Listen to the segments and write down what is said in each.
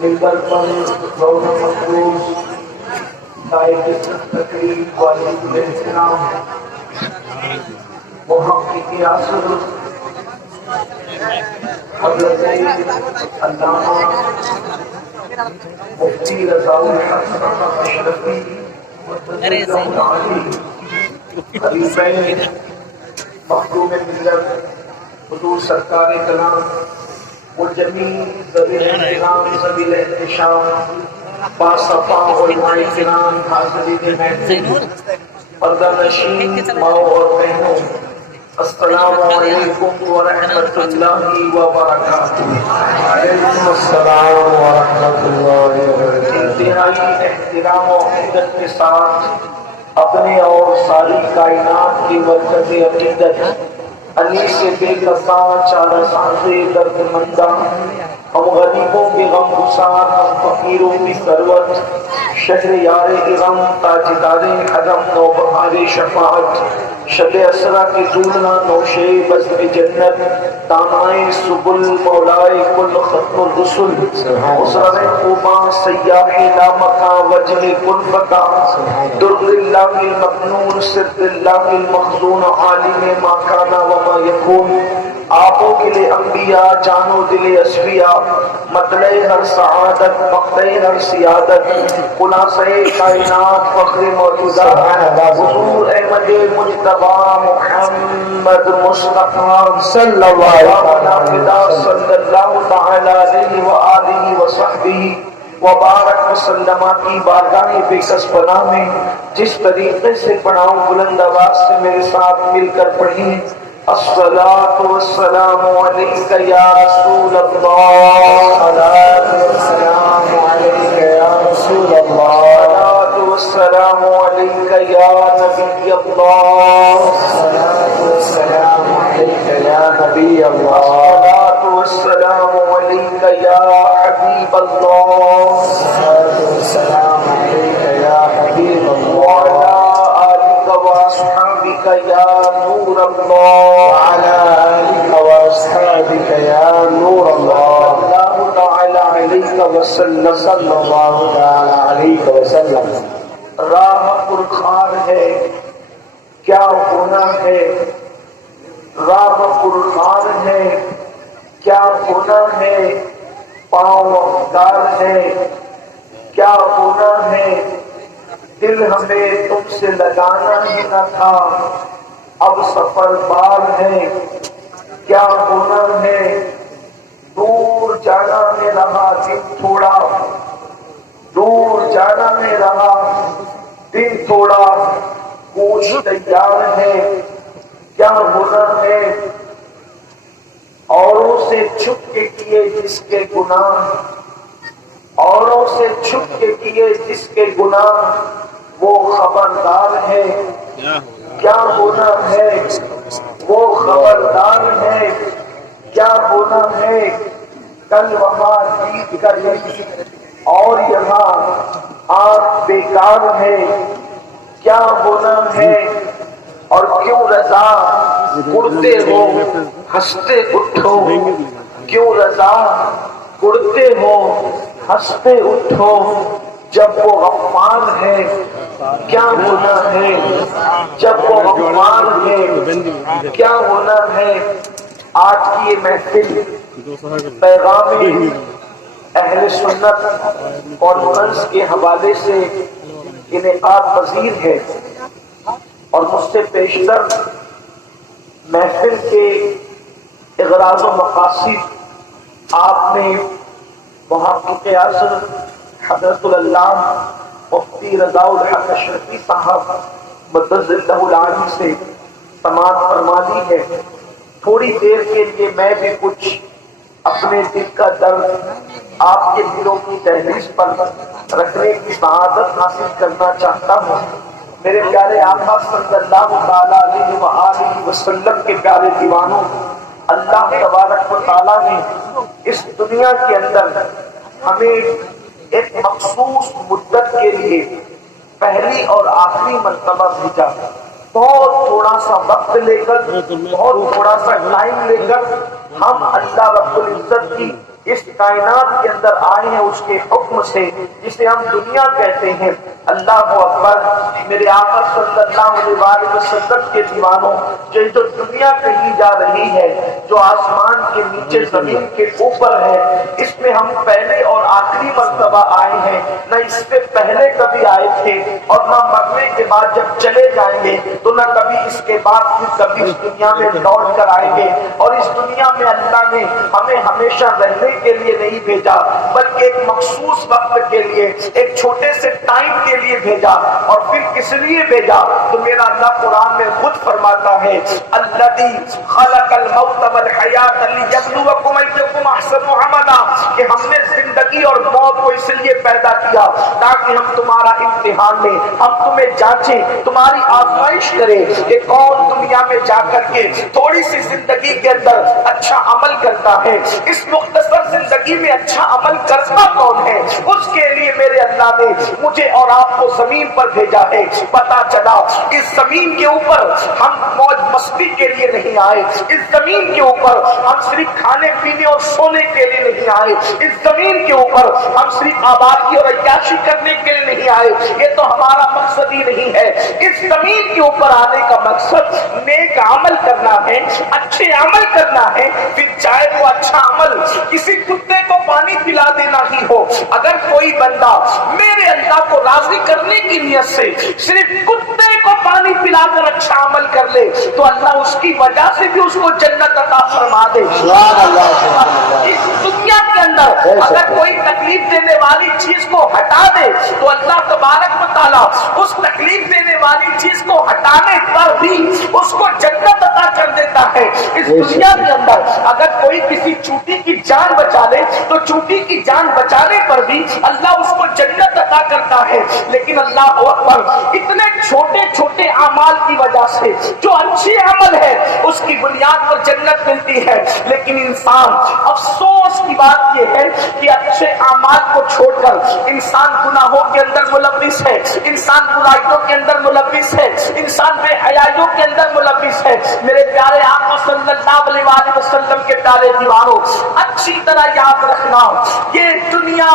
ممبر پر روزہ مقبول تقریب واجب احترام محقق اصل حضرت علامہ مفتی رضا الحق اشرفی خلیفہ مخدوم ملت حضور سرکار کلام والجميع ذوي الاحترام ذوي الاحتشام باصفا علماء کرام حاضرین محفل پردہ نشین ماؤں اور بہنوں السلام علیکم ورحمۃ اللہ وبرکاتہ۔ وعلیکم السلام ورحمۃ اللہ وبرکاتہ۔ انتہائی احترام و عقیدت کے ساتھ اپنے اور ساری کائنات کی مرکز عقیدت علی سے بے قصا چارہ سازے درد مندہ ہم غریبوں کے غم گسار ہم فقیروں کی ثروت شہر یار ارم تاجدار حرم نوبہار شفاعت شب اسرا کی دولنا نوشے بزم جنت دانائے سبل مولائے کل ختم الرسل اسرر قوبا سیاح لامکا وجہ کل فکا درد اللہ المکنون سر اللہ المخزون عالم ما کانا وما یکون آبوں کے لئے انبیاء جانو دل اسفیاء مطلع ہر سعادت مقطع ہر سیادت خلاصہ کائنات فخر موجودہ حضور احمد مجتبی محمد مصطفیٰ صلی اللہ تعالی علیہ وآلہ وصحبہ وبارک وسلم کی بارگاہ بے کس پناہ میں جس طریقے سے پڑھاؤں بلند آواز سے میرے ساتھ مل کر پڑھیں الصلاة والسلام علیک یا رسول اللہ، الصلاة والسلام علیک یا رسول اللہ، الصلاة والسلام علیک یا نبی اللہ، الصلاة والسلام علیک یا نبی اللہ، الصلاة والسلام علیک یا حبیب اللہ، الصلاة والسلام علیک یا حبیب اللہ، وأصحابك يا نور الله وعلى آلك وأصحابك يا نور الله الله تعالى عليك وسلم صلى الله تعالى عليك وسلم۔ راہ پرخار ہے کیا ہونا ہے، راہ پرخار ہے کیا ہونا ہے، پاؤں افدار ہے کیا ہونا ہے، دل ہمیں تم سے لگانا ہی نہ تھا اب سفر بار ہے کیا ہونا ہے، دور جانا میں رہا دن تھوڑا، دور جانا میں رہا دن تھوڑا، کوچ تیار ہے کیا ہونا ہے، اوروں سے چھپ کے کیے جس کے گناہ، اوروں سے چھپ کے کیے جس کے گناہ وہ خبردار ہے کیا ہونا ہے، وہ خبردار ہے کیا ہونا ہے، کل وہاں جیت کر اور یہاں آنکھ بیکار ہے کیا ہونا ہے، اور کیوں رضا اڑتے ہو ہنستے اٹھو، کیوں رضا اڑتے ہو ہنستے اٹھو، جب وہ غفار ہے کیا ہونا ہے، جب وہ غفار ہے کیا ہونا ہے۔ آج کی یہ محفل پیغام اہل سنت کانفرنس کے حوالے سے انعقاد پذیر ہے، اور مجھ سے پیشتر محفل کے اغراض و مقاصد آپ نے محقق اعظم حضرت العلامہ مفتی رضا الحق اشرفی صاحب مدذلہ العالی سے سماعت فرما لی ہے، تھوڑی دیر کے لیے میں بھی کچھ اپنے دل کا درد آپ کے دلوں کی دہلیز پر رکھنے کی سعادت حاصل کرنا چاہتا ہوں۔ میرے پیارے آقا صلی اللہ تعالیٰ علیہ وآلہ وسلم کے پیارے دیوانوں، اللہ تبارک و تعالیٰ نے اس دنیا کے اندر ہمیں ایک مخصوص مدت کے لیے پہلی اور آخری مرتبہ بھیجا، بہت تھوڑا سا وقت لے کر، بہت تھوڑا سا ٹائم لے کر ہم اللہ رب العزت کی اس کائنات کے اندر آئے ہیں اس کے حکم سے، جسے ہم دنیا کہتے ہیں۔ اللہ اکبر، میرے آقا صلی اللہ علیہ وسلم کے دیوانوں، جو دنیا کہی جا رہی ہے، جو آسمان کے نیچے زمین کے اوپر ہے، اس میں ہم پہلے اور آخری مرتبہ آئے ہیں، نہ اس سے پہلے کبھی آئے تھے اور نہ مرنے کے بعد جب چلے جائیں گے تو نہ کبھی اس کے بعد پھر کبھی اس دنیا میں لوٹ کر آئیں گے۔ اور اس دنیا میں اللہ نے ہمیں ہمیشہ رہنے کے لیے نہیں بھیجا، بلکہ ایک مخصوص وقت کے لیے، ایک چھوٹے سے ٹائم کے لیے بھیجا۔ اور پھر کس لیے بھیجا تو میرا اللہ قرآن میں خود فرماتا ہے، الذی خلق الموت والحیات لیبلوکم ایکم احسن عملا، کہ ہم نے زندگی اور موت کو اس لیے پیدا کیا تاکہ ہم تمہارا امتحان لیں، ہم تمہیں جانچیں، تمہاری آزمائش کریں کہ کون دنیا میں جا کر کے تھوڑی سی زندگی کے اندر اچھا عمل کرتا ہے، اس مختصر زندگی میں اچھا عمل کرتا کون ہے۔ اس کے لیے میرے اللہ نے مجھے اور آپ کو زمین پر بھیجا ہے۔ پتا چلا اس زمین کے اوپر ہم موج مستی کے لیے نہیں آئے، اس زمین کے اوپر ہم صرف کھانے پینے اور سونے کے لیے نہیں آئے، اس زمین کے اوپر ہم صرف آبادی اور عیاشی کرنے کے لیے نہیں آئے، یہ تو ہمارا مقصد ہی نہیں ہے۔ اس زمین کے اوپر آنے کا مقصد نیک عمل کرنا ہے، اچھے عمل کرنا ہے، پھر چاہے وہ اچھا عمل کسی کتے کو پانی پلا دینا ہی ہو۔ اگر کوئی بندہ میرے اللہ کو راضی کرنے کی نیت سے صرف کتے کو پانی پلا کر اچھا عمل کر لے تو اللہ اس کی وجہ سے بھی اس کو جنت عطا فرما دے۔ اس دنیا کے اندر اگر کوئی تکلیف دینے والی چیز کو ہٹا دے تو اللہ تبارک و تعالیٰ اس تکلیف دینے والی چیز کو ہٹانے پر بھی اس کو جنت عطا کر دیتا ہے۔ اس دنیا کے اندر اگر کوئی کسی چوٹی کی جان بچا لے تو چوٹی کی جان بچانے پر بھی اللہ اس کو جنت عطا کرتا ہے۔ لیکن اللہ اکبر، اتنے چھوٹے چھوٹے اعمال کی وجہ سے جو اچھے عمل ہے اس کی بنیاد پر جنت ملتی ہے، لیکن انسان، افسوس کی بات یہ ہے کہ اچھے اعمال کو چھوڑ کر انسان گناہوں کے اندر ملوث ہے، انسان برائیوں کے اندر ملوث ہے، انسان بے حیائیوں کے اندر ملوث ہے۔ میرے پیارے آقا صلی اللہ علیہ وسلم کے پیارے دیوانوں، اچھی طرح یاد رکھنا، یہ دنیا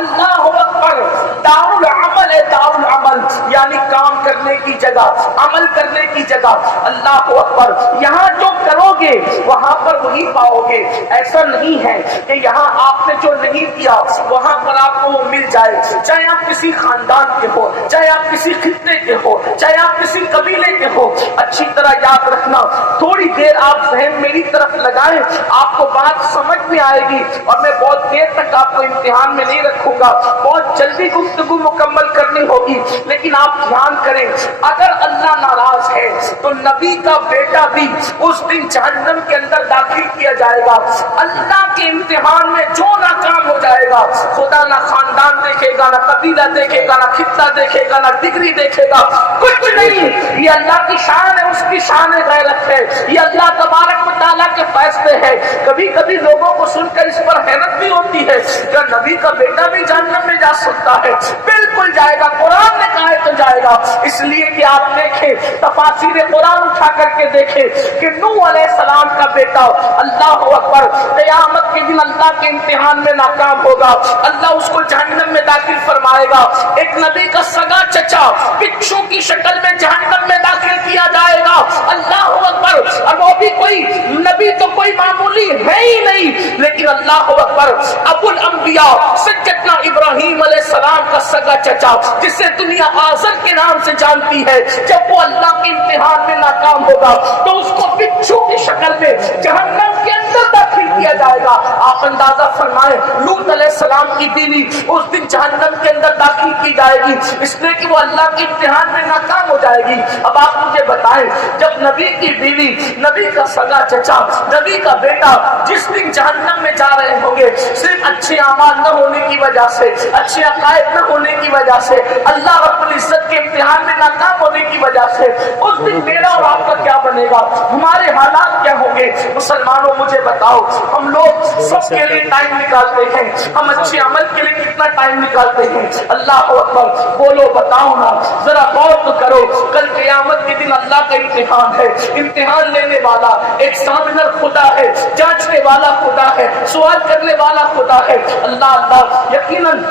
اللہ اکبر دار العمل ہے، دار العمل یعنی کام کرنے کی جگہ، عمل کرنے کی جگہ۔ اللہ اکبر، یہاں جو کرو گے وہاں پر وہی پاؤ گے۔ ایسا نہیں ہے کہ یہاں آپ نے جو نہیں کیا وہاں پر آپ کو وہ مل جائے، چاہے آپ کسی خاندان کے ہو، چاہے آپ کسی خطے کے ہو، چاہے آپ کسی قبیلے کے ہو۔ اچھی طرح یاد رکھنا، تھوڑی دیر آپ ذہن میری طرف لگائیں، آپ کو بات سمجھ میں آئے گی، اور میں بہت دیر تک آپ کو امتحان میں نہیں رکھوں گا، بہت جلدی گفتگو مکمل کرنی ہوگی، لیکن آپ دھیان کریں، اگر اللہ ناراض ہے تو نبی کا بیٹا بھی اس دن جہنم کے اندر داخل کیا جائے گا۔ اللہ کے امتحان میں جو ناکام ہو جائے گا، خدا نہ خاندان دیکھے گا، نہ قبیلہ دیکھے گا، نہ خطہ دیکھے گا، نہ ڈگری دیکھے گا، کچھ نہیں۔ یہ اللہ کی شان ہے، اس کی شان غیرت ہے، یہ اللہ تبارک و تعالیٰ کے فیصلے ہیں۔ کبھی کبھی لوگوں کو سن کر اس پر حیرت بھی ہوتی ہے کہ نبی کا بیٹا بھی جہنم میں جا سکتا ہے۔ بالکل جائے گا، قرآن نے کہا ہے تو جائے گا، اس لیے کہ آپ دیکھیں تفاسیر قرآن اٹھا کر کے دیکھیں کہ نوح علیہ السلام کا بیٹا، اللہ اکبر، قیامت کے دن اللہ کے امتحان میں ناکام ہوگا، اللہ اس کو جہنم میں داخل فرمائے گا۔ ایک نبی کا سگا چچا بچھو کی شکل میں جہنم میں داخل کیا جائے گا، اللہ اکبر، اور وہ بھی کوئی نبی تو کوئی معمولی ہے ہی نہیں، لیکن اللہ اکبر، ابو الانبیاء سیدنا ابراہیم علیہ السلام کا سگا چچا، جسے دنیا آزر کے نام سے جانتی ہے، جب وہ اللہ کے امتحان میں ناکام ہوگا تو اس کو بچھو کی شکل میں جہنم کے اندر داخل کیا جائے گا۔ آپ اندازہ فرمائیں، لوط علیہ السلام کی بیوی اس دن جہنم کے اندر داخل کی جائے گی اس لیے کہ وہ اللہ کے امتحان میں ناکام ہو جائے گی۔ اب آپ مجھے بتائیں، جب نبی کی بیوی، نبی کا سگا چچا، نبی کا بیٹا جس دن جہنم میں جا رہے ہوں گے صرف اچھے اعمال نہ ہونے کی وجہ سے، اچھے عقائد نہ ہونے کی وجہ سے، اللہ رب العزت کے امتحان میں ناکام ہونے کی وجہ سے، اس دن میرا اور آپ کا کیا بنے گا؟ ہمارے حالات کیا ہوں گے؟ مسلمانوں مجھے بتاؤ، ہم لوگ سب کے لیے ٹائم نکالتے ہیں، ہم اچھے عمل کے لیے کتنا ٹائم نکالتے ہیں؟ اللہ اکبر، بولو بتاؤ نا، ذرا غور تو کرو، کل قیامت کے دن اللہ کا امتحان ہے، امتحان لینے والا ایگزامینر خدا ہے، جانچنے والا خدا ہے، سوال کرنے والا خدا ہے۔ اللہ اللہ، یقیناً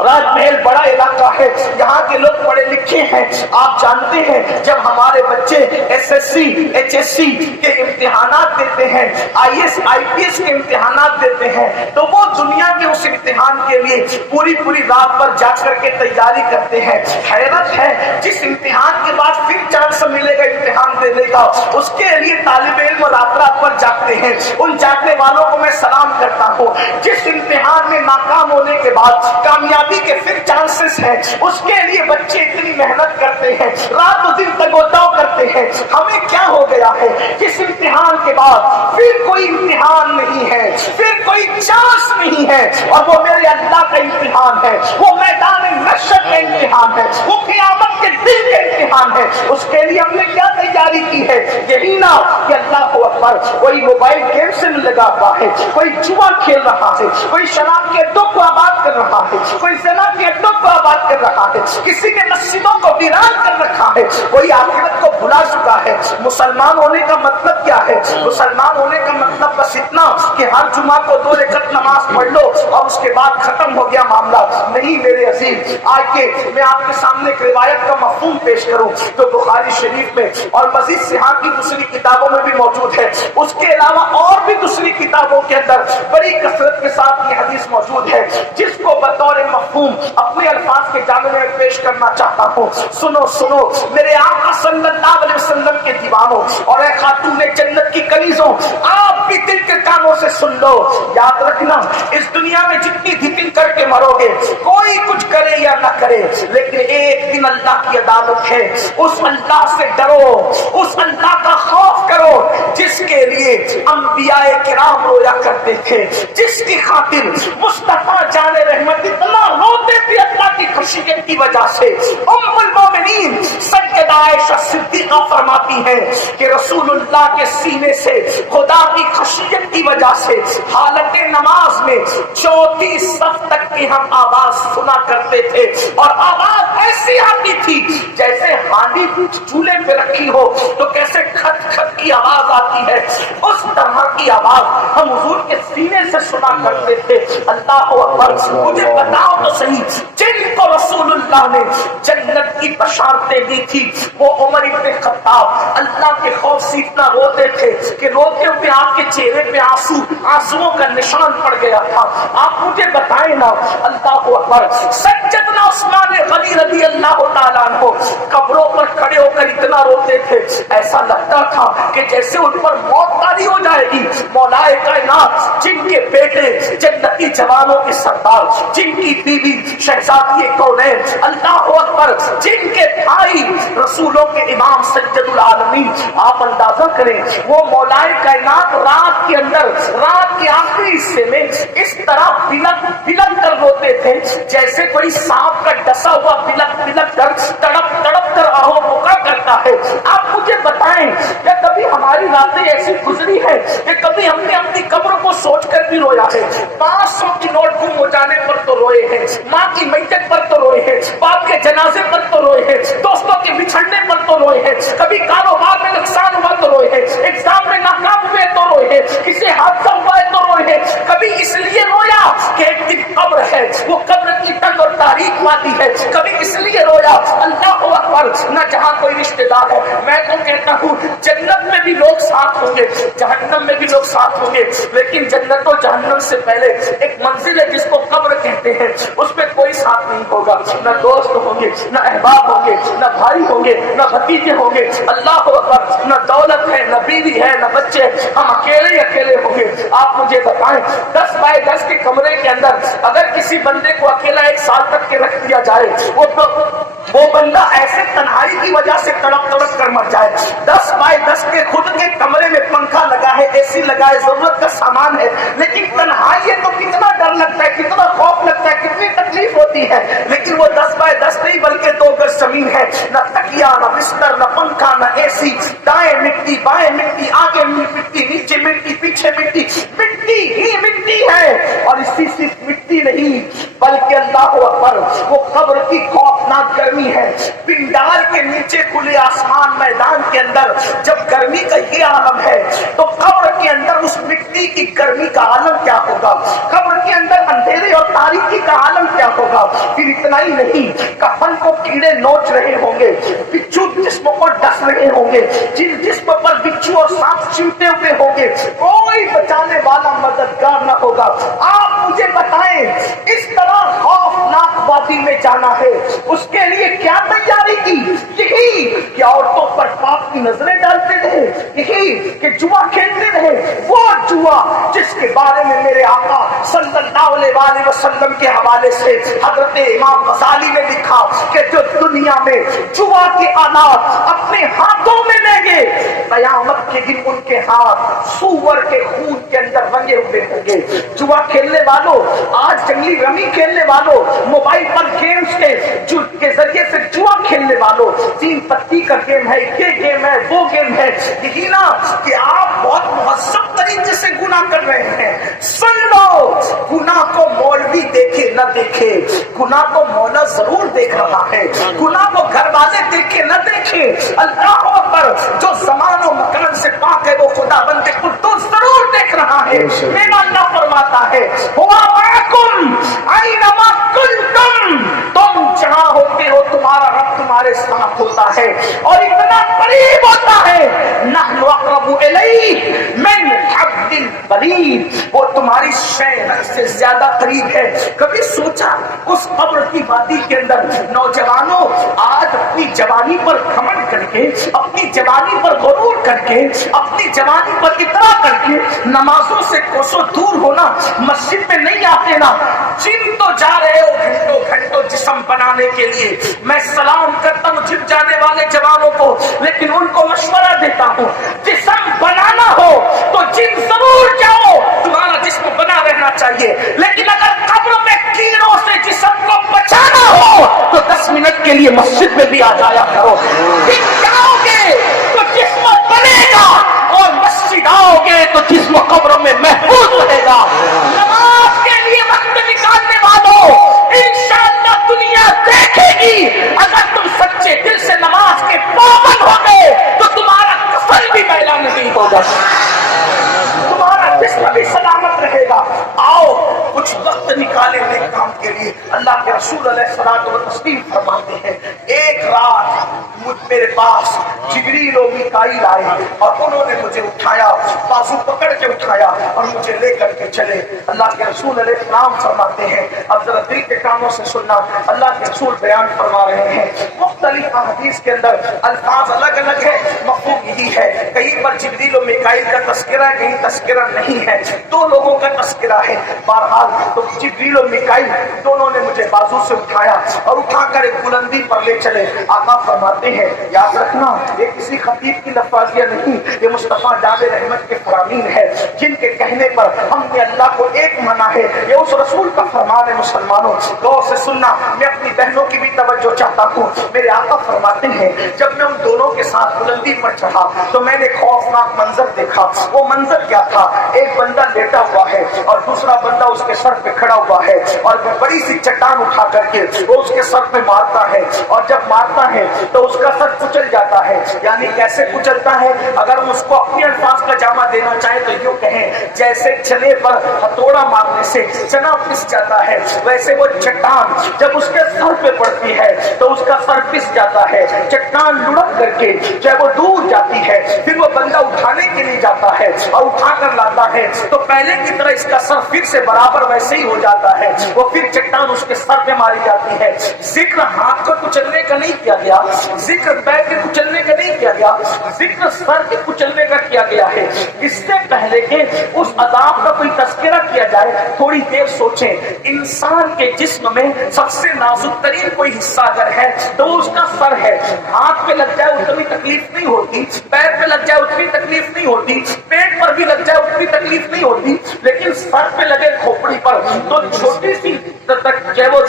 راج محل بڑا علاقہ ہے، یہاں کے لوگ پڑھے لکھے ہیں، آپ جانتے ہیں جب ہمارے بچے S S C H S C کے امتحانات دیتے ہیں، I S I P S کے امتحانات دیتے ہیں، تو وہ دنیا کے اس امتحان کے لیے پوری رات پر جا کر کے تیاری کرتے ہیں۔ حیرت ہے، جس امتحان کے بعد پھر چانس ملے گا امتحان دینے کا، اس کے لیے طالب علم رات پر جاگتے ہیں۔ ان جاگنے والوں کو میں سلام کرتا ہوں۔ جس امتحان میں ناکام ہونے کے بعد کامیابی کے پھر چانسز ہیں، اس کے لیے بچے اتنی محنت کرتے ہیں، رات و دن تگوتاؤ کرتے ہیں۔ ہمیں کیا ہو گیا ہے؟ جس امتحان کے بعد پھر کوئی امتحان نہیں ہے، پھر کوئی چانس نہیں ہے، اور وہ میرے اللہ کا امتحان ہے، وہ میدان محشر کا امتحان ہے، وہ قیامت کے دن کا امتحان ہے۔ اس کے لیے ہم نے کیا تیاری کی ہے؟ یہی نا کہ اللہ اکبر، کوئی موبائل گیم سے لگا ہوا ہے، کوئی جوا کھیل رہا ہے، کوئی شراب کے اڈوں کو آباد کر رہا ہے، کوئی زنا کے اڈوں کو آباد کر رہا ہے، کسی نے مسجدوں کو ویران کر رکھا ہے، کوئی آخرت کو بھلا چکا ہے۔ مسلمان ہونے کا مطلب کیا ہے؟ مسلمان ہونے کا مطلب بس اتنا کہ ہر جمعہ کو 2 رکعت نماز پڑھ لو اور اس کے بعد ختم ہو گیا معاملہ نہیں میرے عزیز۔ آج کے میں آپ کے سامنے ایک روایت کا مفہوم پیش کروں تو بخاری شریف میں اور مزید صحاح کی دوسری کتابوں میں بھی موجود ہے، اس کے علاوہ اور بھی دوسری کتابوں کے اندر بڑی کثرت کے ساتھ یہ حدیث موجود ہے، جس کو بطور مفہوم اپنے الفاظ کے جامع میں پیش کرنا چاہتا ہوں۔ سنو سنو میرے آقا صلی اللہ علیہ وسلم کے دیوانوں اور اے خاتون جنت کی کنیزوں، آپ بھی دل کے کانوں سے سن لو۔ یاد رکھنا، اس دنیا میں جتنی دھتن کر کے مرو گے، کوئی کچھ کرے یا نہ کرے، لیکن ایک دن اللہ کی عدالت ہے۔ اس اللہ سے ڈرو، اس اللہ کا خوف کرو جس کے لیے انبیاء کرام رویا کرتے تھے، جس کی خاطر مصطفیٰ جان رحمت اتنا روتے تھے اللہ کی خشیت کی وجہ سے۔ ام المومنین سیدہ عائشہ صدیقہ فرماتی ہیں کہ رسول اللہ کے سینے سے خدا کی خشیت کی وجہ سے حالت نماز میں چوتھی صف تک کی ہم آواز سنا کرتے تھے، اور آواز ایسی آتی تھی جیسے ہانڈی چولہے پہ رکھی ہو تو کیسے کھٹ کھٹ کی آواز آتی ہے، اس طرح کی آواز ہم حضور کے سینے سے سنا کرتے تھے۔ اللہ اکبر، مجھے بتاؤ تو صحیح، جن کو رسول اللہ نے جنت کی بشارتیں دی تھی وہ عمر بن خطاب اللہ کے خوف سے اتنا روتے تھے کہ روتے ہوئے آپ کے چہرے پہ آنسوؤں کا نشان پڑ گیا تھا۔ آپ مجھے بتائیں نا، اللہ اکبر، سیدنا عثمان غنی رضی اللہ تعالیٰ عنہ قبروں پر کھڑے ہو کر اتنا روتے تھے، ایسا لگتا تھا کہ جیسے ان پر موت طاری ہو جائے گی۔ مولا کائنات، جن کے بیٹے جنتی جوانوں کے سردار، جن کی بیوی شہزادی کونین، اللہ اکبر، جن کے بھائی رسولوں کے امام سید العالمین، آپ اندازہ کریں وہ مولا کائنات رات کے اندر، رات کے آخری حصے میں اس طرح بلک بلک کر روتے تھے جیسے کوئی سانپ کا ڈسا ہوا بلک بلک کر تڑپ تڑپ کر آہو بکا کرتا ہے۔ آپ مجھے بتائیں کہ کبھی ہماری راتیں ایسی گزری ہے کہ کبھی ہم نے اپنی قبر کو سوچ کر بھی رویا ہے؟ 500 کی نوٹ گم ہو جانے پر تو روئے ہیں، ماں کی میت پر تو روئے ہیں، باپ کے جنازے پر تو روئے ہیں، دوستوں کے بچھڑنے پر تو روئے ہیں، کبھی کاروبار میں نقصان ہوا تو روئے ہیں، ایگزام میں ناکام ہوئے تو روئے ہیں، کسی حادثہ ہوا ہے تو روئے ہیں۔ کبھی اس لیے رویا کہ ایک دن قبر ہے، وہ قبر کی تنگ اور تاریک وادی ہے، کبھی اس لیے رویا اللہ اکبر، نہ جہاں کوئی رشتہ دار ہے. میں تو کہتا ہوں جنت میں بھی لوگ ساتھ ہوں گے، جہنم میں بھی لوگ ساتھ ہوں گے، لیکن جنت و جہنم سے پہلے ایک منزل ہے جس کو قبر کہتے ہیں، اس میں کوئی ساتھ نہیں ہوگا، نہ دوست ہوں گے، نہ احباب ہوں گے، نہ بھائی ہوں گے، نہ بھتیجے ہوں گے. اللہ اکبر. نہ دولت ہے، نہ بیوی ہے، نہ بچے، ہم اکیلے ہی اکیلے ہوں گے. آپ مجھے بتائیں 10 بائی 10 کے کمرے کے اندر اگر کسی بندے کو اکیلا 1 سال تک کے رکھ دیا جائے، وہ بندہ ایسے تنہائی کی وجہ سے تڑپ تڑپ کر مر جائے. 10 بائی 10 کے خود کے کمرے میں پنکھا لگا ہے، اے سی لگا ہے، ضرورت کا سامان ہے، لیکن تنہائی ہے تو کتنا ڈر لگتا ہے، کتنا خوف لگتا ہے، کتنی تکلیف ہوتی ہے. لیکن وہ 10 بائی 10 نہیں بلکہ 2 گز زمین ہے، نہ تکیا، نہ بستر، نہ پنکھا، نہ اے سی، دائیں مٹی، بائیں مٹی، آگے مٹی، نیچے مٹی، پیچھے مٹی، مٹی ہی مٹی ہے. اور اسی صرف مٹی نہیں بلکہ اللہ اکبر وہ قبر کی خوفناک گرمی ہے. پنڈال کے نیچے کھلے آسمان میدان کے اندر جب گرمی کا یہ عالم ہے تو قبر کے اندر اس مٹی کی گرمی کا عالم کیا ہوگا، قبر کے اندر اندھیرے اور تاریکی کا عالم کیا ہوگا. پھر اتنا ہی نہیں، کفن کو کیڑے نوچ رہے ہوں گے، بچھو جسم کو ڈس رہے ہوں گے، جن جسم پر بچھو اور سانپ چمٹے ہوئے ہوں گے، کوئی بچانے والا مددگار نہ ہوگا. آپ مجھے بتائیں اس طرح خوفناک وادی میں جانا ہے، اس کے لیے کیا تیاری کی؟ یہی کہ عورتوں پر پاپ کی نظریں ڈالتے رہے، یہی کہ جوا کھیلتے رہے، وہ جوا جس کے بارے میں میرے آقا صلی اللہ علیہ وسلم کے حوالے سے حضرت امام غزالی نے لکھا کہ جو دنیا میں جوا کے آلات اپنے ہاتھوں میں لیں گے، قیامت کے دن ان کے ہاتھ سور کے خون کے اندر رنگے ہوئے ہوں گے. جوا کھیلنے والوں، آج جنگلی رمی کھیلنے والوں، موبائل پر گیمز کے ذریعے سے جوا کھیلنے والوں، 3 پتی کا گیم ہے، یہ گیم ہے، وہ گیم ہے. یہی نا کہ آپ بہت مہذب طریقے سے گناہ کر رہے ہیں. سن لو، گناہ کو مولوی دیکھے نہ دیکھے، گناہ کو مولا ضرور دیکھ رہا ہے. گناہ کو گھر والے دیکھے نہ دیکھے، اللہ اکبر جو زمان و مکان سے پاک ہے وہ خدا بندے کو تو ضرور دیکھ رہا ہے. میرا اللہ فرماتا ہے ہوا معکم اینما کنتم، تم جہاں ہوتے ہو تمہارا رب تمہارے ساتھ ہوتا ہے اور اتنا قریب ہوتا ہے. نحن اقرب الیہ من حبل الورید، وہ تمہاری شہر سے زیادہ قریب ہے. کبھی سوچا اس قبر کی وادی کے اندر نوجوانوں آج اپنی جوانی پر گھمنڈ کر کے، اپنی جوانی پر غرور کر کے، اپنی جوانی پر اطراء کر کے نمازوں سے کوسوں دور ہونا، مسجد میں نہیں آتے نا، جن تو جا رہے ہو گھنٹوں گھنٹوں جسم بنانے کے لیے. میں سلام کرتا ہوں جم جانے والے جوانوں کو، لیکن ان کو مشورہ دیتا ہوں جسم بنانا ہو تو جم ضرور جاؤ، تمہارا جسم بنا رہنا چاہیے. لیکن اگر قبر میں کیڑوں سے جسم کو بچانا ہو تو 10 منٹ کے لیے مسجد میں بھی آ جایا کرو. جاؤ گے تو جسم بنے گا اور مسجد آؤ گے تو جسم قبر میں محفوظ رہے گا. نماز کے لیے وقت نکالنے والوں انشاءاللہ دنیا دیکھے گی. اگر تم سچے دل سے نماز کے پابند ہو گئے تو تمہارا کفن بھی میلا نہیں ہوگا، تمہارا جسم بھی سلامت رہے گا. آؤ کچھ وقت نکالے نیک کام کے لیے. اللہ کے رسول علیہ الصلوۃ والتسلیم فرماتے ہیں ایک رات میرے پاس جبریل و میکائیل آئے اور انہوں نے مجھے اٹھایا، بازو پکڑ کے اٹھایا اور مجھے لے کر کے چلے. اللہ کے رسول علیہ السلام فرماتے ہیں، اب ذرا دل کے کانوں سے سننا، اللہ کے رسول بیان فرما رہے ہیں. مختلف احادیث کے اندر الفاظ الگ الگ ہے، مفہوم یہی ہے. کہیں پر جبریل و میکائیل کا تذکرہ ہے، کہیں تذکرہ نہیں ہے، 2 لوگوں کا تذکرہ ہے. بہرحال تو جبریل و میکائیل دونوں نے مجھے بازو سے اٹھایا اور اٹھا کر ایک بلندی پر لے چلے. آقا فرماتے ہیں یاد رکھنا یہ کسی خطیب کی لفاظیہ نہیں، یہ مصطفیٰ جان رحمت کے فرامین ہے جن کے کہنے پر ہم نے اللہ کو ایک مانا ہے. یہ اس رسول کا فرمان ہے. مسلمانوں غور سے سننا، میں اپنی بہنوں کی بھی توجہ چاہتا ہوں. میرے آقا فرماتے ہیں جب میں ان دونوں کے ساتھ بلندی پر چڑھا تو میں نے خوفناک منظر دیکھا. وہ منظر کیا تھا؟ ایک بندہ لیٹا ہوا ہے اور دوسرا بندہ اس کے سر پہ کھڑا ہوا ہے اور بڑی سی چٹان اٹھا کر کے وہ اس کے سر پہ مارتا ہے اور جب مارتا ہے تو اس کا سر کچل جاتا ہے. یعنی کیسے کچلتا ہے؟ اگر ہم اس کو اپنے الفاظ کا جامع دینا چاہیں تو یوں کہیں جیسے چنے پر ہتھوڑا مارنے سے چنا پس جاتا ہے، ویسے وہ چٹان جب اس کے سر پہ پڑتی ہے تو اس کا سر پس جاتا ہے، چٹان لڑک کر کے جو ہے وہ دور جاتی ہے، پھر وہ بندہ اٹھانے کے لیے جاتا ہے اور اٹھا کر لاتا ہے تو پہلے کی طرح اس کا سر پھر سے برابر ویسے ہی ہو جاتا ہے، وہ پھر چٹان اس کے سر پہ ماری جاتی ہے۔ ذکر ہاتھ کو کچلنے کا نہیں کیا گیا، ذکر پیر کے کچلنے کا نہیں کیا گیا، ذکر سر کے کچلنے کا کیا گیا ہے۔ اس سے پہلے کہ اس عذاب کا کوئی تذکرہ کیا جائے تھوڑی دیر سوچیں، انسان کے جسم میں سب سے نازک ترین کوئی حصہ اگر ہے تو اس کا سر ہے۔ ہاتھ پہ لگ جائے اتنی تکلیف نہیں ہوتی، پیر پہ لگ جائے اتنی تکلیف نہیں ہوتی، پیٹ پر بھی لگ جائے اتنی تکلیف نہیں ہوتی، لیکن سر پہ لگے کھوپڑی پر تو چھوٹی سی وہ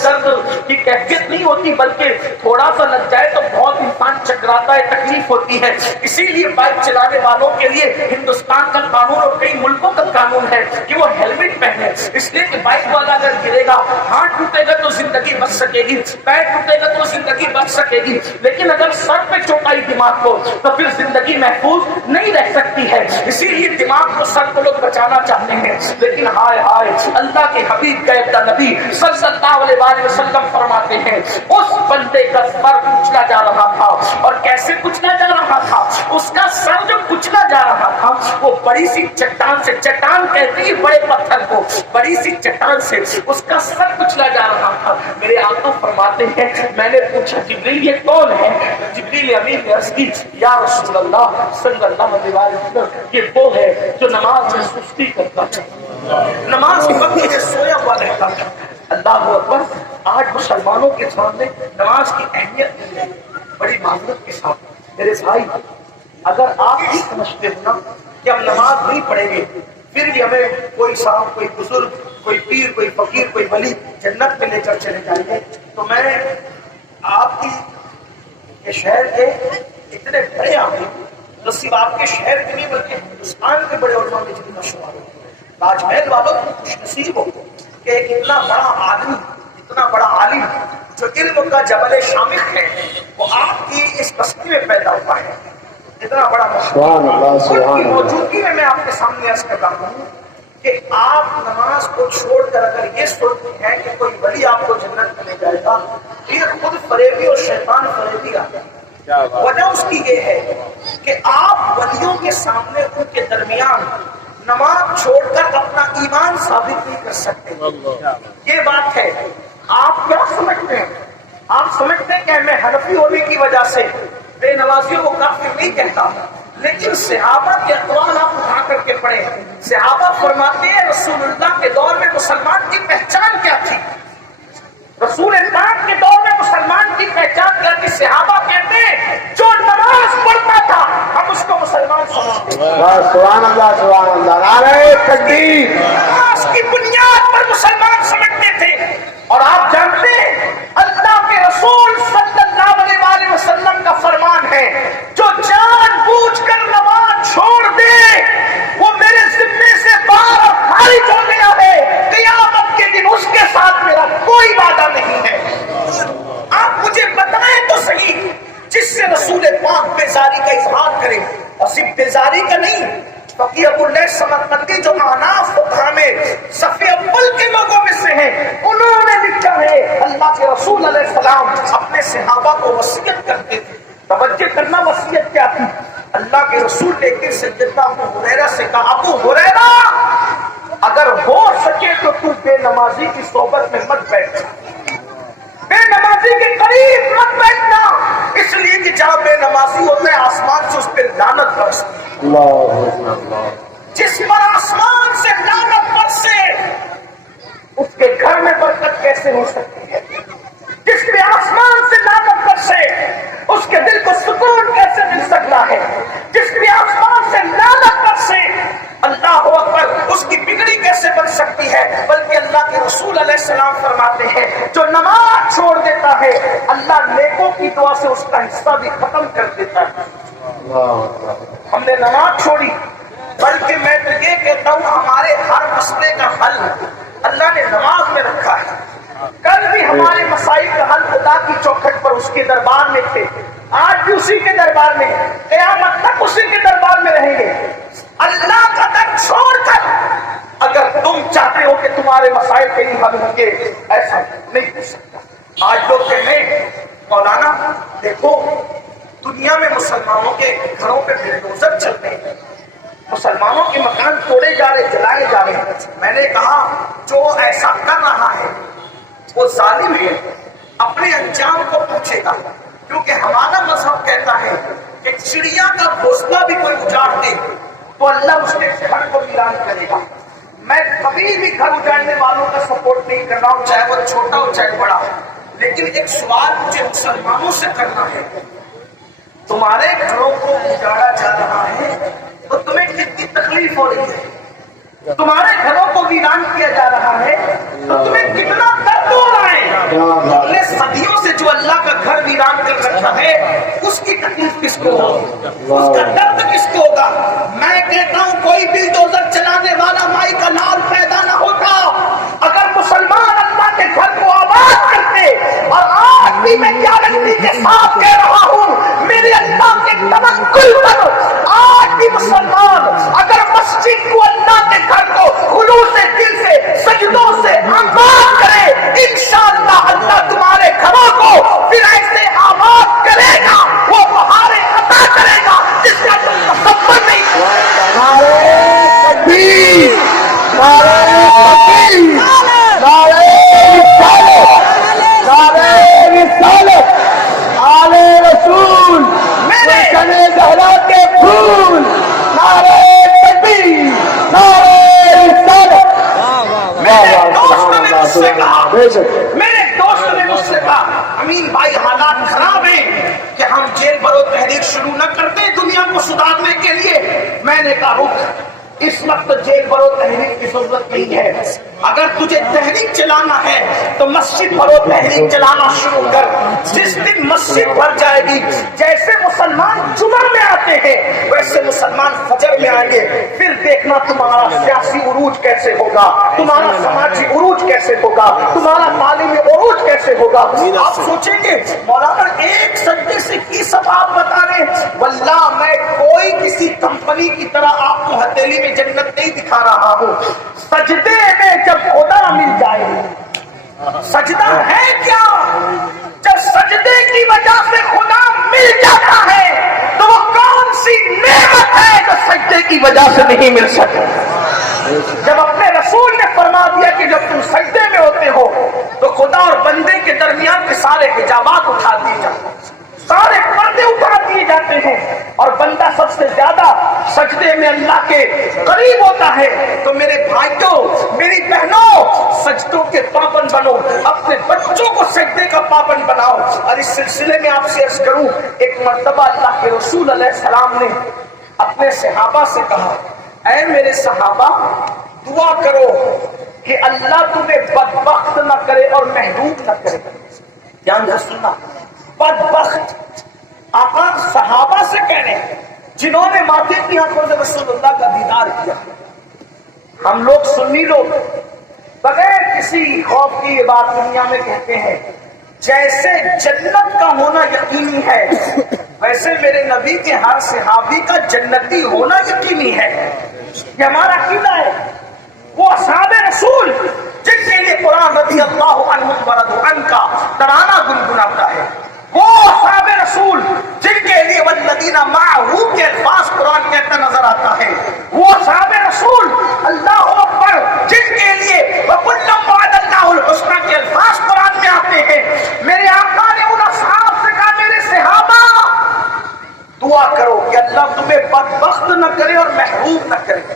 درد کی کیفیت نہیں ہوتی، بلکہ تھوڑا سا لگ جائے تو بہت انسان چکراتا ہے، تکلیف ہوتی ہے۔ اسی لیے بائک چلانے والوں کے لیے ہندوستان کا قانون اور کئی ملکوں کا قانون ہے کہ وہ ہیلمٹ پہنے، اس لیے کہ بائک والا اگر گرے گا، ہاتھ ٹوٹے گا تو زندگی بچ سکے گی، پیر ٹوٹے گا تو زندگی بچ سکے گی، لیکن اگر سر پہ چوٹ آئی دماغ کو تو پھر زندگی محفوظ نہیں رہ سکتی ہے۔ اسی لیے دماغ کو، سر کو لوگ بچانا چاہتے ہیں، لیکن ہائے ہائے اللہ کے حبیب کا نبی صلی اللہ علیہ وسلم فرماتے ہیں اس بندے کا سر کچلا جا رہا تھا، اور کیسے کچلا جا رہا تھا؟ اس کا سر جو کچلا جا رہا تھا وہ بڑی سی چٹان سے، چٹان کہتے ہیں بڑے پتھر کو، بڑی سی چٹان سے اس کا سر کچلا جا رہا تھا۔ میرے آقا فرماتے ہیں میں نے پوچھا جبریل یہ کون ہے؟ جبریل امین نے عرض کی یا رسول اللہ صلی اللہ علیہ وسلم یہ وہ ہے جو نماز میں سستی کرتا تھا، نماز کے وقت میں سویا ہوا رہتا تھا۔ اللہ اکبر، آج مسلمانوں کے سامنے نماز کی اہمیت بڑی معذرت کے ساتھ میرے بھائی، اگر آپ یہ سمجھتے ہو نا کہ ہم نماز نہیں پڑھیں گے پھر بھی ہمیں کوئی صاحب، کوئی بزرگ، کوئی پیر، کوئی فقیر، کوئی ولی جنت میں لے کر چلے جائیں گے، تو میں آپ کی یہ شہر کے اتنے بڑے آدمی، تو صرف آپ کے شہر کے نہیں بلکہ ہندوستان کے بڑے علماء میں جن کا شمار ہو، تاج محل والوں کو خوش نصیب ہو کہ ایک اتنا بڑا آدمی، اتنا بڑا عالم جو علم کا جبل شامخ ہے وہ آپ کی اس بستی میں پیدا ہوا ہے، اتنا بڑا ان کی موجودگی میں آپ کے سامنے عرض کرتا ہوں کہ آپ نماز کو چھوڑ کر اگر یہ سوچتے ہیں کہ کوئی ولی آپ کو جنت میں لے جائے گا، یہ خود فریبی اور شیطان فریبی آتا ہے۔ وجہ اس کی یہ ہے کہ آپ ولیوں کے سامنے ان کے درمیان نماز چھوڑ کر اپنا ایمان ثابت نہیں کر سکتے، یہ بات ہے۔ آپ کیا سمجھتے ہیں؟ آپ سمجھتے ہیں کہ میں حنفی ہونے کی وجہ سے بے نمازیوں کو کافر نہیں کہتا، لیکن صحابہ کے اقوال آپ اٹھا کر کے پڑھیں۔ صحابہ فرماتے ہیں رسول اللہ کے دور میں مسلمان کی پہچان کیا تھی؟ رسول پاک کے دور میں مسلمان کی پہچان کیا تھی؟ صحابہ کہتے ہیں جو نماز پڑھتا تھا ہم اس کو مسلمان سمجھتے ہیں۔ سبحان اللہ، سبحان اللہ، نعرہ تکبیر۔ نماز کی بنیاد پر مسلمان سمجھتے تھے، اور آپ جانتے ہیں اللہ کے رسول صلی اللہ علیہ وسلم کا فرمان ہے جو جان بوجھ کر نماز چھوڑ دے وہ میرے ذمے سے باہر اور خارج ہو گیا ہے، قیامت کے دن اس کے ساتھ میرا کوئی وعدہ نہیں ہے۔ آپ مجھے بتائیں تو صحیح جس سے رسول پاک بیزاری کا اظہار کرے، اور صرف بیزاری کا نہیں، فقیہ ابو اللیث سمرقندی جو احناف فقہا میں صف اول کے لوگوں میں سے ہیں، انہوں نے لکھا ہے اللہ کے رسول علیہ السلام اپنے صحابہ کو وصیت کرتے تھے۔ توجہ کرنا وصیت کیا تھی؟ اللہ کے رسول نے ایک دن سیدنا ابو ہریرہ سے کہا ابو ہریرہ اگر ہو سکے تو تو بے نمازی کی صحبت میں مت بیٹھنا، بے نمازی کے قریب مت بیٹھنا، اس لیے کہ جہاں بے نمازی ہوتا ہے آسمان سے اس پہ لعنت برستی ہے۔ جس پر آسمان سے لعنت برسے اس کے گھر میں برکت کیسے ہو سکتی ہے؟ جس پہ آسمان سے لعنت برسے اس کے دل کو سکون کیسے مل سکتا ہے؟ جس پہ آسمان سے لعنت برسے اللہ اکبر اس کی بگڑی کیسے بن سکتی ہے؟ بلکہ اللہ کے رسول علیہ السلام فرماتے ہیں جو نماز چھوڑ دیتا ہے اللہ نیکوں کی دعا سے اس کا حصہ بھی ختم کر دیتا ہے۔ ہم نے نماز چھوڑی، بلکہ میں تو یہ کہتا ہوں ہمارے ہر مسئلے کا حل اللہ نے نماز میں رکھا ہے۔ کل بھی ہمارے مسائل کا حل خدا کی چوکھٹ پر اس کے دربار میں تھے، آج بھی اسی کے دربار میں، قیامت تک اسی کے دربار میں رہیں گے۔ اللہ کا در چھوڑ کر اگر تم چاہتے ہو کہ تمہارے مسائل کہیں حل ہوں گے، ایسا نہیں ہو سکتا۔ آج لوگ کہتے ہیں مولانا دیکھو دنیا میں مسلمانوں کے گھروں پہ بلڈوزر چل رہے ہیں، مسلمانوں کے مکان توڑے جا رہے، جلائے جا رہے ہیں۔ میں نے کہا جو ایسا کر رہا ہے وہ ظالم ہے، اپنے انجام کو پوچھے گا، کیونکہ ہمارا مذہب کہتا ہے کہ چڑیا کا گھونسلہ بھی کوئی اجاڑ دے تو اللہ اس کے گھر کو ویران کرے گا۔ میں کبھی بھی گھر اجاڑنے والوں کا سپورٹ نہیں کر رہا ہوں، چاہے وہ چھوٹا ہو چاہے بڑا ہو، لیکن ایک سوال مجھے مسلمانوں سے کرنا ہے، تمہارے گھروں کو اجاڑا جا رہا ہے تو تمہیں کتنی تکلیف ہو رہی ہے؟ تمہارے گھروں کو ویران کیا جا رہا ہے تو تمہیں کتنا درد ہو رہا ہے؟ تم نے صدیوں سے جو اللہ کا گھر ویران کر رکھا ہے اس کی تکلیف کس کو ہوگی؟ اس کا درد کس کو ہوگا؟ میں کہتا ہوں کوئی بلڈوزر چلانے والا مائی کا لال پیدا نہ ہوتا اگر مسلمان اللہ کے گھر کو آباد کرتے۔ اور آج بھی میں گارنٹی کے ساتھ کہہ رہا ہوں میرے اللہ کے توکل پر، آج بھی مسلمان اگر مسجد کو اللہ کے گھر کو خلوص دل سے سجدوں سے آباد کرے، انشاءاللہ اللہ تمہارے گھروں کو پھر ایسے آباد کرے گا، وہ بہاریں عطا کرے گا جس کا تم تصور نہیں کرتے۔ نعرہ تکبیر، نعرہ تکبیر، نعرہ رسالت، نعرہ رسالت، آل رسول، گلشن زہرا کے پھول، نعرہ تکبیر، نعرہ رسالت۔ میرے دوست نے مجھ سے کہا، بے شک میرے دوست نے مجھ سے کہا امین بھائی حالات خراب ہیں کہ ہم جیل بھرو تحریک شروع نہ کرتے دنیا کو سدھارنے کے لیے۔ میں نے کہا رک، اس وقت جیل بھرو تحریک کی ضرورت نہیں ہے، اگر تجھے تحریک چلانا ہے تو مسجد بھرو تحریک چلانا شروع کر۔ جس دن مسجد بھر جائے گی، جیسے مسلمان جمعہ میں آتے ہیں ویسے مسلمان فجر میں آئیں گے، پھر دیکھنا تمہارا سیاسی عروج کیسے ہوگا، تمہارا سماجی عروج کیسے ہوگا، تمہارا تعلیمی عروج کیسے ہوگا۔ آپ سوچیں گے مولانا ایک سجدے سے کی سب آپ بتا رہے ہیں، واللہ میں کوئی کسی کمپنی کی طرح آپ کو ہتھیلی میں جنت نہیں دکھا رہا ہوں۔ سجدے میں جب خدا مل جائے، سجدہ ہے کیا؟ جب سجدے کی وجہ سے خدا مل جاتا ہے تو وہ کون سی نعمت ہے جو سجدے کی وجہ سے نہیں مل سکتی؟ جب اپنے رسول نے فرما دیا کہ جب تم سجدے میں ہوتے ہو تو خدا اور بندے کے درمیان کے سارے حجابات اٹھا دیے جاتے ہیں، سارے پردے اٹھا دیے جاتے ہیں، اور بندہ سب سے زیادہ سجدے میں اللہ کے قریب ہوتا ہے۔ تو میرے بھائیوں، میری بہنوں، سجدوں کے پابند بنو، اپنے بچوں کو سجدے کا پابند بناؤ۔ اور اس سلسلے میں آپ سے عرض کروں، ایک مرتبہ اللہ کے رسول علیہ السلام نے اپنے صحابہ سے کہا، اے میرے صحابہ دعا کرو کہ اللہ تمہیں بدبخت نہ کرے اور محروم نہ کرے۔ دھیان سے سننا، بدبخت آقا صحابہ سے کہہ رہے ہیں جنہوں نے ماتھے کی آنکھوں سے رسول اللہ کا دیدار کیا۔ ہم لوگ سنی لوگ بغیر کسی خوف کی یہ بات دنیا میں کہتے ہیں، جیسے جنت کا ہونا یقینی ہے ویسے میرے نبی کے ہر صحابی کا جنتی ہونا یقینی ہے۔ یہ ہمارا عقیدہ ہے۔ وہ اصحاب رسول جن کے لیے قرآن رضی اللہ عنہ ورضوا عنہ کا ترانہ گنگناتا ہے، وہ اصحاب رسول جن کے لیے والذین معہ کے الفاظ قرآن کہتا نظر آتا ہے، وہ اصحاب رسول اللہ اکبر جن کے لیے وَكُلٌّ وَعَدَ اللَّهُ الْحُسْنَى کے الفاظ قرآن میں آتے ہیں۔ میرے آقا نے ان اصحاب سے کہا، میرے صحابہ دعا کرو کہ اللہ تمہیں بدبخت نہ کرے اور محروم نہ کرے۔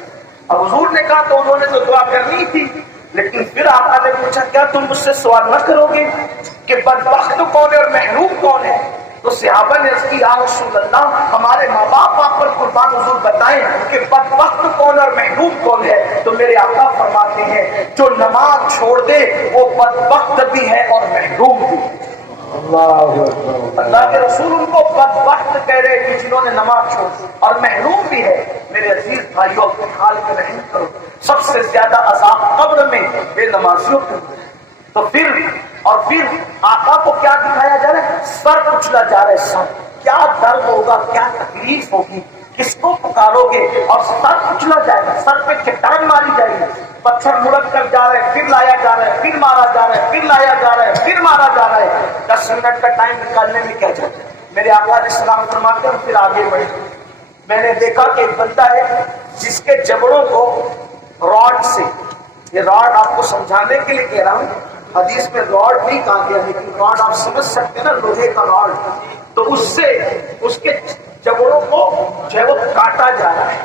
اب حضور نے کہا تو انہوں نے تو دعا کرنی تھی، لیکن پھر آقا نے پوچھا کیا تم مجھ سے سوال نہ کرو گے کہ بدبخت کون ہے اور محروم کون ہے؟ تو صحابہ نے اس کی یا رسول اللہ ہمارے ماں باپ آپ پر قربان حضور بتائیں کہ بدبخت کون اور محروم کون ہے؟ تو میرے آقا فرماتے ہیں جو نماز چھوڑ دے وہ بدبخت بھی ہے اور محروم بھی۔ اللہ کے رسول ان کو بدبخت کہہ رہے کہ جنہوں نے نماز چھوڑ دی، اور محروم بھی ہے۔ میرے عزیز بھائیوں اپنے حال پہ رحم کرو، سب سے زیادہ عذاب قبر میں بے نمازیوں کو۔ تو پھر آقا کو کیا دکھایا جا رہا ہے؟ سر کچلا جا رہا ہے، سر کیا درد ہوگا، کیا تکلیف ہوگی، کس کو پکارو گے؟ اور سر کچلا جائے گا، سر پہ چٹان ماری جائے گی، پتھر مڑک کر جا رہے ہیں، پھر لایا جا رہا ہے، پھر مارا جا رہا ہے، پھر لایا جا رہا ہے، پھر مارا جا رہا ہے۔ 10 منٹ کا ٹائم نکالنے میں کیا جاتا ہے؟ میرے آقا علیہ السلام فرماتے ہیں پھر آگے بڑھے. میں نے دیکھا کہ ایک بندہ ہے جس کے جبڑوں کو راڈ سے، یہ راڈ آپ کو سمجھانے کے لیے کہہ رہا ہوں، حدیث میں راڈ نہیں کہا گیا لیکن راڈ آپ سمجھ سکتے ہیں نا، لوہے کا راڈ، تو اس سے اس کے جبڑوں کو جو ہے وہ کاٹا جا رہا ہے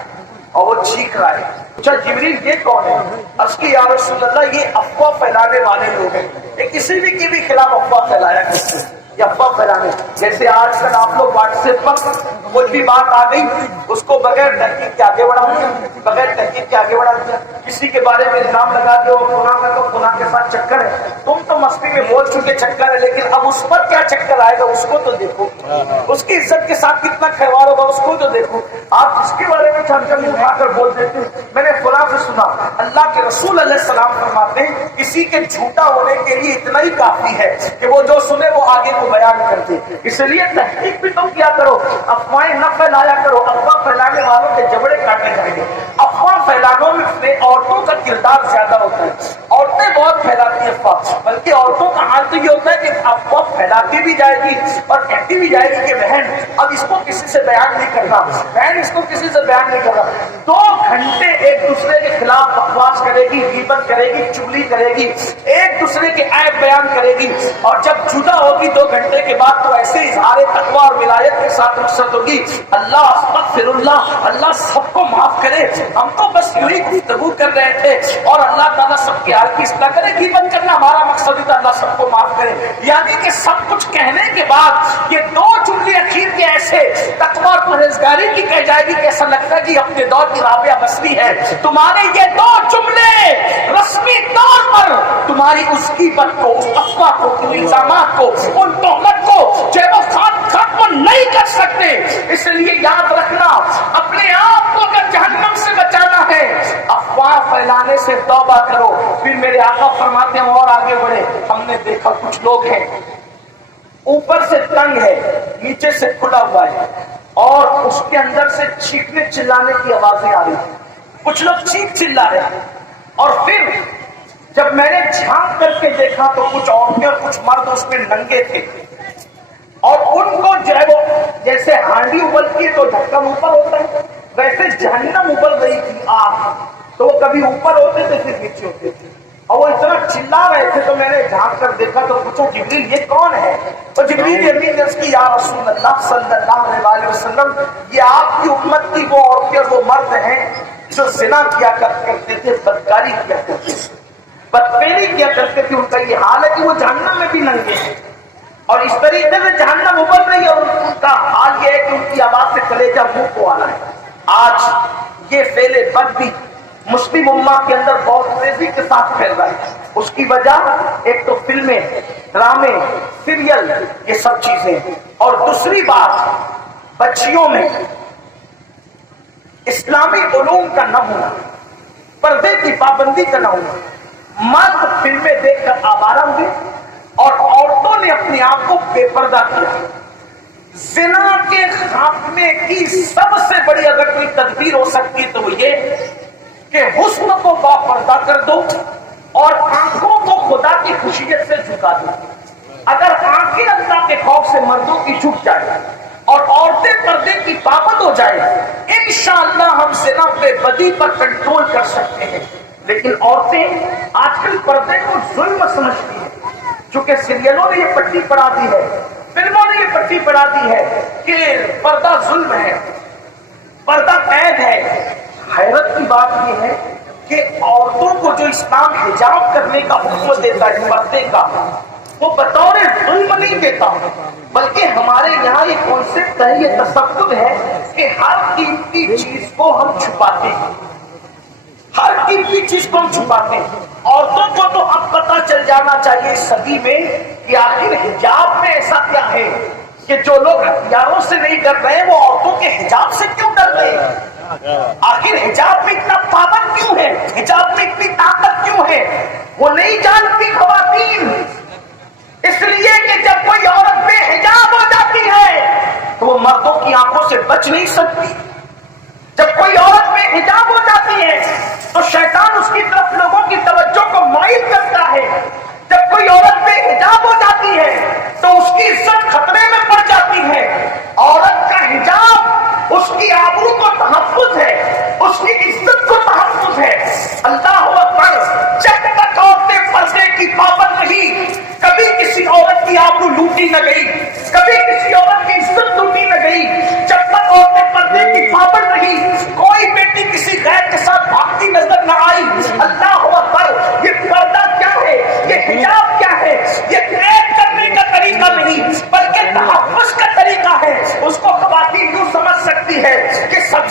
اور وہ چیخ رہا ہے. اچھا جبریل یہ کون ہے؟ عرض کی یا رسول اللہ یہ افواہ پھیلانے والے لوگ ہیں، یہ کسی بھی کے بھی خلاف افواہ پھیلایا کرتے ہیں، یہ افواہ پھیلانے. جیسے آج کل آپ لوگ واٹس ایپ پر کوئی بھی بات آ گئی اس کو بغیر تحقیق کے آگے بڑھا دیا، بغیر تحقیق کے آگے بڑھا دیا. کسی کے بارے میں الزام لگا دیا وہ فلاں کا تو فلاں کے ساتھ چکر ہے، تم تو مستی میں بول چکے چکر ہے، لیکن اب اس پر کیا چکر آئے گا اس کو تو دیکھو، اس کی عزت کے ساتھ کتنا کھیوار ہوگا اس کو تو دیکھو. آپ اس کے بارے میں چھم اٹھا کر بول دیتے ہیں میں نے فلاں سے سنا. اللہ کے رسول علیہ السلام فرماتے ہیں کسی کے جھوٹا ہونے کے لیے اتنا ہی کافی ہے کہ وہ جو سنے وہ آگے کو بیان کر دے. اس لیے تحقیق بھی تم کیا کرو، افواہیں نہ پھیلایا کرو، افواہ پھیلانے والوں کے جبڑے کاٹے جائیں گے. افواہ پھیلانے میں عورتوں کا کردار زیادہ ہوتا ہے، عورتیں بہت پھیلاتی ہیں افواہ، بلکہ عورتوں کا حال تو یہ ہوتا ہے کہ افواہ پھیلاتی بھی جائے گی اور کہتی بھی جائے گی کہ بہن اب اس کو کسی سے بیان نہیں کرنا، بہن اس کو کسی سے بیان نہیں کرنا. 2 گھنٹے ایک دوسرے کے خلاف بکواس کرے گی، غیبت کرے گی، چغلی کرے گی، ایک دوسرے کے عیب بیان کرے گی، اور جب جدا ہوگی 2 گھنٹے کے بعد تو ایسے اظہار تقویٰ اور ولایت کے ساتھ رخصت ہوگی. اللہ استغفر اللہ، اللہ سب کو معاف کرے، ہم تو بس یوں ہی گفتگو کر رہے تھے اور اللہ تعالیٰ سب کی حال کی اصلاح کرے. غیبت کرنا ہمارا مقصد ہے، اللہ سب کو معاف کرے. یعنی کہ سب کچھ کہنے کے بعد یہ 2 جملے اخیر کے ایسے تقویٰ اور پرہیزگاری کی کہہ جائے گی کہ ایسا لگتا ہے کہ اپنے دور کی رابعہ بصری ہے. تمہارے یہ 2 جملے رسمی طور پر تمہاری اس غیبت کو، اس افواہ کو، ان الزامات کو، ان تہمت کو جو وہ ختم نہیں کر سکتے. اس لیے یاد رکھنا اپنے آپ کو اگر جہنم سے بچانا ہے افواہ پھیلانے سے توبہ کرو. پھر میرے آقا فرماتے ہیں اور آگے بڑھے. ہم نے دیکھا کچھ لوگ ہیں اوپر سے تنگ ہے نیچے سے کھلا ہوا ہے اور اس کے اندر سے چیخنے چلانے کی آوازیں آ رہی ہیں. کچھ لوگ چیخ چلا رہے ہیں اور پھر جب میں نے جھانک کر کے دیکھا تو کچھ عورتیں اور کچھ مرد اس میں ننگے تھے اور ان کو جو ہے وہ جیسے ہانڈی ابلتی ہے تو ڈھکن اوپر ہوتا ہے ویسے جہنم ابل رہی تھی آگ، تو وہ کبھی اوپر ہوتے تھے پھر نیچے ہوتے تھے اور وہ اتنا چلا رہے تھے. تو میں نے جھانک کر دیکھا تو پوچھو جبریل یہ کون ہے؟ تو جبریل امین نے اس کی یا رسول اللہ صلی اللہ علیہ وسلم یہ آپ کی امت کی وہ عورتیں اور وہ مرد ہیں جو زنا کیا کرتے تھے، بدکاری کیا کرتے تھے، بدفعلی کیا کرتے تھے. ان کا یہ حال ہے کہ وہ جہنم میں بھی ننگے ہیں اور اس طریقے سے جہنم ابل رہی ہے اور ان کا حال یہ ہے کہ ان کی آواز سے کلیجہ منہ کو آنا ہے. آج یہ فعل بد بھی مسلم امہ کے اندر بہت تیزی کے ساتھ پھیل رہا ہے. اس کی وجہ ایک تو فلمیں، ڈرامے، سیریل، یہ سب چیزیں، اور دوسری بات بچیوں میں اسلامی علوم کا نہ ہونا، پردے کی پابندی کا نہ ہونا. مرد فلمیں دیکھ کر آوارہ ہوئے اور عورتوں نے اپنے آپ کو بے پردہ کیا. زنا کے خاتمے کی سب سے بڑی اگر کوئی تدبیر ہو سکتی ہے تو وہ یہ کہ حسن کو با پردہ کر دو اور آنکھوں کو خدا کی خشیت سے جھکا دو. اگر آنکھیں اللہ کے خوف سے مردوں کی جھک جائے اور عورتیں پردے کی پابند ہو جائے انشاءاللہ ہم زنا پہ بدی پر کنٹرول کر سکتے ہیں. لیکن عورتیں آج کل پردے کو ظلم سمجھتی ہیں، چونکہ سیریلوں نے یہ پٹی پڑھا دی ہے، فلموں نے یہ پٹی پڑھا دی ہے کہ پردہ ظلم ہے، پردہ قید ہے. حیرت کی بات یہ ہے کہ عورتوں کو جو اسلام حجاب کرنے کا حکم دیتا ہے پردے کا، وہ بطور ظلم نہیں دیتا، بلکہ ہمارے یہاں یہ کانسیپٹ ہے، یہ تصور ہے کہ ہر قیمتی چیز کو ہم چھپاتے ہیں، ہر قیمتی چیز کو ہم چھپاتے ہیں. عورتوں کو تو اب پتہ چل جانا چاہیے اس صدی میں کہ آخر حجاب میں ایسا کیا ہے کہ جو لوگ ہتھیاروں سے نہیں ڈر رہے وہ عورتوں کے حجاب سے کیوں ڈر رہے ہیں. آخر حجاب میں اتنا پابند کیوں ہے، حجاب میں اتنی طاقت کیوں ہے؟ وہ نہیں جانتی خواتین، اس لیے کہ جب کوئی عورت بے حجاب ہو جاتی ہے تو وہ مردوں کی آنکھوں سے بچ نہیں سکتی. جب کوئی عورت بے حجاب ہو جاتی ہے تو شیطان اس کی طرف لوگوں کی توجہ کو مائل کرتا ہے. جب کوئی عورت بے حجاب ہو جاتی ہے تو اس کی عزت خطرے میں پڑ جاتی ہے.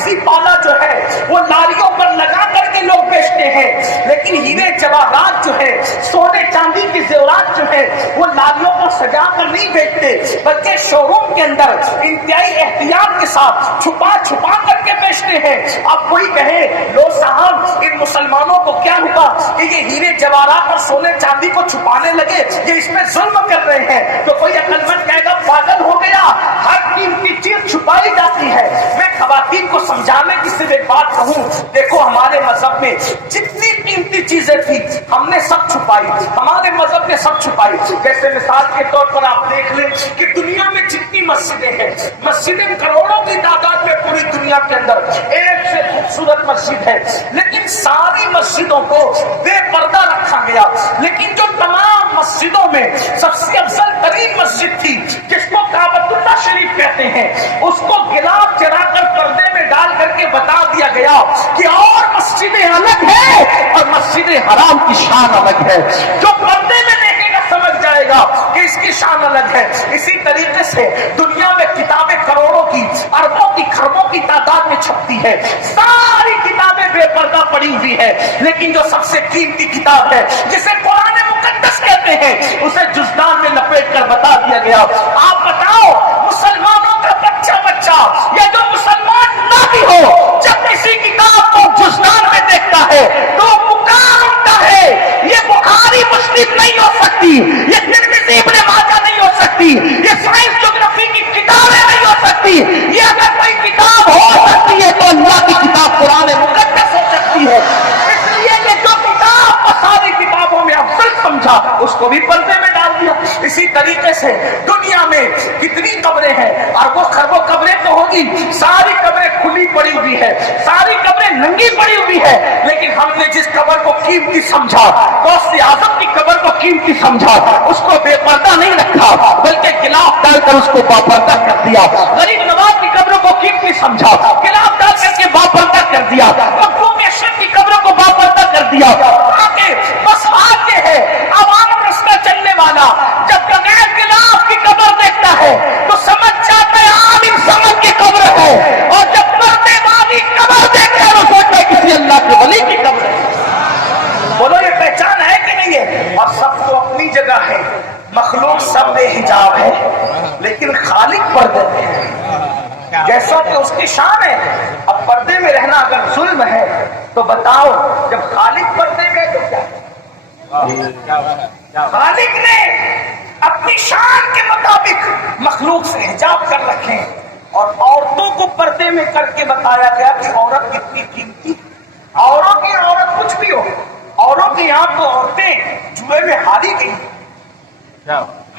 دیسی پالا جو ہے وہ لاریوں پر لگا کر کے لوگ بیچتے ہیں، لیکن ہیرے جواہرات جو ہے، سونے چاندی کی زیورات جو ہے وہ لاریوں کو سجا کر نہیں بیچتے، بلکہ شو روم کے اندر انتہائی احتیاط کے ساتھ چھپا چھپا کر کے بیچتے ہیں۔ اب کوئی کہے لو صاحب ان مسلمانوں کو کیا ہوا کہ یہ ہیرے جواہرات اور سونے چاندی کو چھپانے لگے، یہ اس میں ظلم کر رہے ہیں، تو کوئی عقل مند کہے گا پاگل ہو گیا، ہر قیمتی چیز چھپائی جاتی ہے۔ میں خواتین کو سمجھانے کی صرف ایک بات کہوں، دیکھو ہمارے مذہب میں جتنی قیمتی چیزیں تھی ہم نے سب چھپائی، ہمارے مذہب نے سب چھپائی۔ جیسے مثال کے طور پر آپ دیکھ لیں کہ دنیا میں جتنی مسجدیں ہیں، مسجدیں کروڑوں کی تعداد میں پوری دنیا کے اندر، ایک سے خوبصورت مسجد ہے، لیکن ساری مسجدوں کو بے پردہ رکھا گیا، لیکن جو تمام مسجدوں میں سب سے افضل ترین مسجد تھی جس کو کعبۃ اللہ شریف کہتے ہیں، اس کو گلاف چرا کر پردے میں ڈال کر کے بتا دیا گیا کہ اور مسجدیں الگ ہیں اور مسجد حرام کی شان الگ ہے۔ جو پردے میں دیکھے گا سمجھ جائے گا کہ اس کی شان الگ ہے۔ اسی طریقے سے دنیا میں کتابیں کروڑوں کی، اربوں کی، خربوں کی تعداد میں چھپتی ہے، ساری کتابیں بے پردہ پڑی ہوئی ہے، لیکن جو سب سے قیمتی کتاب ہے جسے قرآن مقدس کہتے ہیں اسے جزدان میں لپیٹ کر بتا دیا گیا۔ آپ بتاؤ مسلمانوں کا بچہ یا جو مسلمان نہ بھی ہو جب کسی کتاب کو جزدان میں دیکھتا ہے تو پکار اٹھتا ہے، یہ بخاری مسلم نہیں ہو سکتی، یہ ترمذی ابن ماجہ نہیں ہو سکتی، یہ سائنس جغرافی کی کتابیں نہیں ہو سکتی، یہ اگر کوئی کتاب ہو سکتی ہے تو اللہ کی کتاب قرآن مقدس ہو سکتی ہے۔ اس لیے یہ جو کتاب ساری کتابوں میں افضل سمجھا اس کو بھی پردے میں ڈال دیا۔ اسی طریقے سے دنیا میں کتنی قبریں ہیں، اربوں خربوں قبریں تو ہوگی، ساری قبریں کھلی پڑی ہوئی ہے، ساری قبریں ننگی پڑی ہوئی ہے، لیکن ہم نے جس قبر کو قیمتی سمجھا، غوث اعظم کی قبر کو قیمتی سمجھا، اس کو بے پردہ نہیں رکھا بلکہ گلاف ڈال کر اس کو باپردہ کر دیا۔ غریب نواز کی قبر کو قیمتی سمجھا، گلاف ڈال کر کے باپردہ کر دیا۔ مخدوم اشرف کی قبر کو باپردہ کر دیا۔ بس بات یہ ہے عوام رستہ چلنے والا جب بغیر گلاف کی قبر دیکھتا ہے تو سمجھ جاتا ہے عام انسان کی قبر ہے، اور جب پردے والی قبر دیکھتا ہے وہ سوچتا ہے کسی اللہ کے ولی کی قبر ہے۔ بولو یہ پہچان ہے کہ نہیں ہے؟ اور سب تو اپنی جگہ ہے، مخلوق سب بے حجاب ہے، لیکن خالق پردے میں ہے، جیسا کہ اس کی شان ہے۔ اب پردے میں رہنا اگر ظلم ہے تو بتاؤ جب خالق پردے میں تو کیا؟ خالق نے اپنی شان کے مطابق مخلوق سے حجاب کر رکھے، اور عورتوں کو پردے میں کر کے بتایا گیا کہ عورت کتنی قیمتی۔ عورتوں کی عورت کچھ بھی ہو، عورتوں کی یہاں تو عورتیں جوئے میں ہاری گئی۔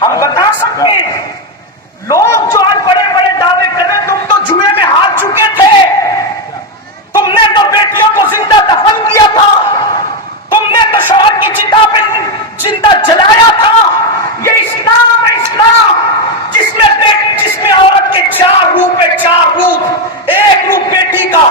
ہم بتا سکتے ہیں لوگ جو آج بڑے بڑے دعوے کریں تم تو جوئے میں ہار چکے تھے، تم نے تو بیٹیوں کو زندہ دفن کیا تھا، تم نے تو شوہر کی چتا پہ زندہ جلایا تھا۔ یہ اسلام ہے، اسلام جس میں عورت کے چار روپ ہے، چار روپ، ایک روپ بیٹی کا،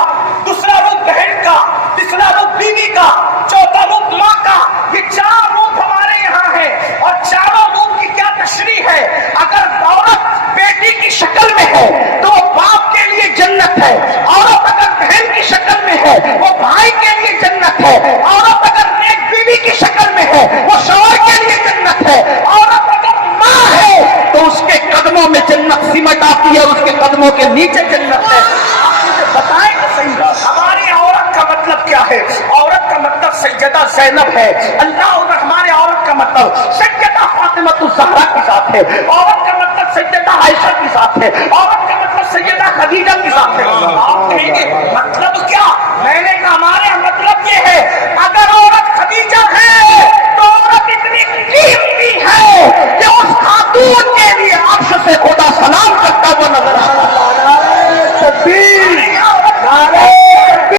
دوسرا روپ بہن کا، تیسرا روپ بیوی کا، چوتھا روپ ماں کا۔ یہ چار روپ ہمارے یہاں ہے، اور چاروں روپ کی کیا تشریح ہے؟ اگر عورت بیٹی کی شکل میں ہے تو وہ باپ کے لیے جنت ہے، عورت اگر بہن کی شکل میں ہے وہ بھائی کے لیے جنت ہے، عورت اگر نیک بیوی کی شکل میں ہے وہ شوہر کے لیے جنت ہے، عورت اگر ماں ہے تو اس کے قدموں میں جنت سمٹ آتی ہے، اس کے قدموں کے نیچے جنت ہے۔ آپ مجھے بتائیں کہ صحیح ہماری عورت کا مطلب کیا ہے؟ عورت کا مطلب سیدہ زینب ہے، اللہ الرحمن عورت کا مطلب سیدہ فاطمہ الزہرا کی ذات ہے، عورت کا مطلب سیدہ عائشہ کی ذات ہے، عورت کا مطلب سیدہ خدیجہ کی ذات ہے۔ آپ کہیں گے مطلب کیا؟ میں نے کہا ہمارے مطلب یہ ہے